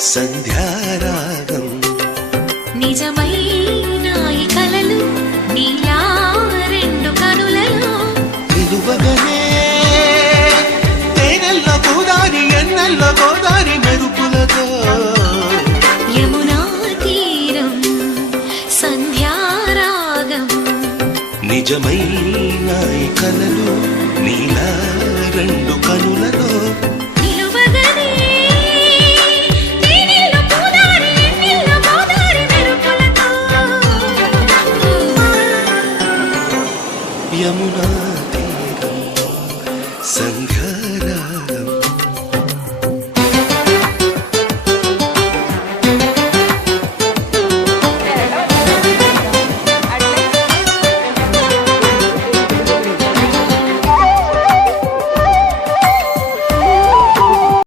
సంధ్యారాగం నిజమైన ఈ కలలు నీలా రెండు కనులలో నిలువగనే తేనెల్లో గోదారి ఎన్నెల్లో గోదారి మెరుపులతో యమునా తీరం సంధ్యారాగం నిజమైన ఈ కలలు నీలా రెండు కనులలో